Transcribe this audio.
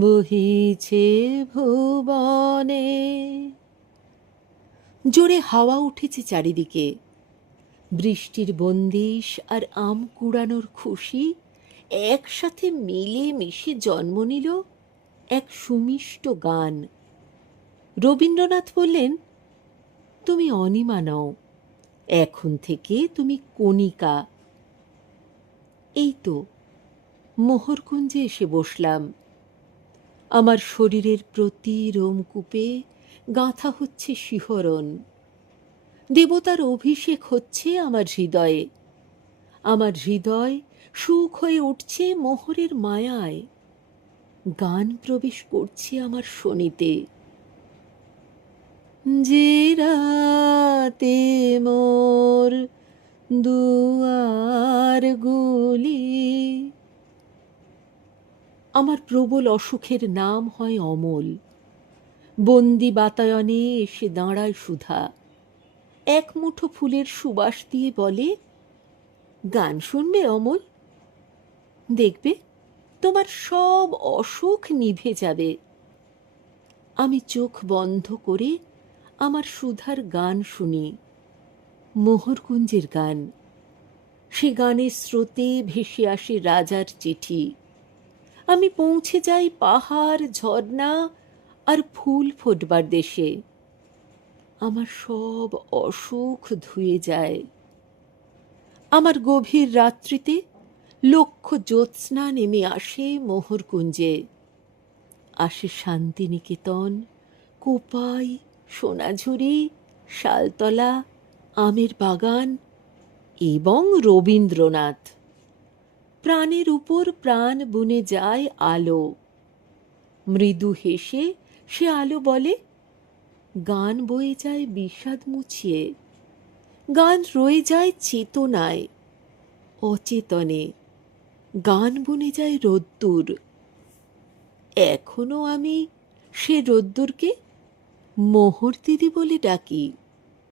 বহিছে ভুবনে। জোরে হাওয়া উঠেছে চারিদিকে। বৃষ্টির বন্দিশ আর আম কুড়ানোর খুশি একসাথে মিলে মিশে জন্ম নিল এক সুমিষ্ট গান। রবীন্দ্রনাথ বললেন, তুমি অনিমা নও, এখন থেকে তুমি কণিকা। এই তো মোহরকুঞ্জে এসে বসলাম। আমার শরীরের প্রতি রোমকূপে গাঁথা হচ্ছে শিহরণ। দেবতার অভিষেক হচ্ছে আমার হৃদয়ে। আমার হৃদয় সুখ হয়ে উঠছে মোহরের মায়ায়। গান প্রবেশ করছে আমার শোনিতে। যে রাতে মোর দুয়ারগুলি, আমার প্রবল অসুখের নাম হয় অমল। বন্দি বাতায়নে এসে দাঁড়ায় সুধা, এক মুঠো ফুলের সুবাস দিয়ে বলে, গান শুনবে অমল? দেখবে তোমার সব অসুখ নিভে যাবে। আমি চোখ বন্ধ করে আমার সুধার গান শুনি, মোহরকুঞ্জের গান। সে গানের স্রোতে ভেসে আসে রাজার চিঠি। আমি পৌঁছে যাই পাহাড়, ঝর্ণা আর ফুল ফোটবার দেশে। আমার সব অসুখ ধুয়ে যায়। আমার গভীর রাত্রিতে লক্ষ জ্যোৎস্না নেমে আসে মোহরকুঞ্জে। আসে শান্তিনিকেতন, কোপাই, সোনাঝুরি, শালতলা, আমের বাগান এবং রবীন্দ্রনাথ। প্রাণের উপর প্রাণ বুনে যায় আলো। মৃদু হেসে সে আলো বলে, গান বয়ে যায় বিষাদ মুছিয়ে। গান রয়ে যায় চেতনায়, অচেতনে। গান বনে যায় রোদ্দুর। এখনো আমি সে রোদ্দুরকে মোহর দিদি বলে ডাকি।